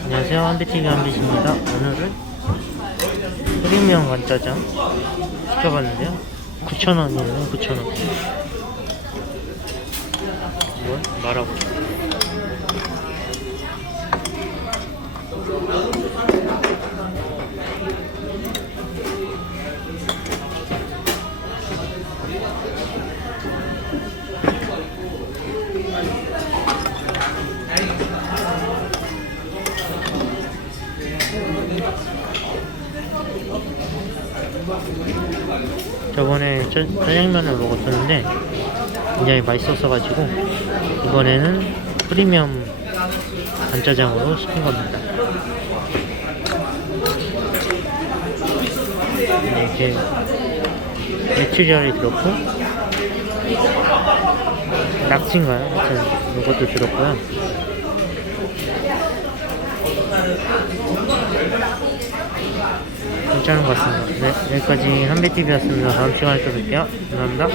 안녕하세요. 한비TV 한비입니다. 오늘은 프리미엄 간짜장 시켜봤는데요. 9,000원이에요. 9,000원. 뭘? 말아보자 저번에 짜, 짜장면을 먹었었는데 굉장히 맛있었어가지고 이번에는 프리미엄 간짜장으로 시킨 겁니다. 네, 이렇게 메추리알이 들었고 낙지인가요? 하여튼 이것도 들었고요. 괜찮은 것 같습니다. 네, 여기까지 한배TV였습니다. 다음 시간에 또 뵐게요. 감사합니다.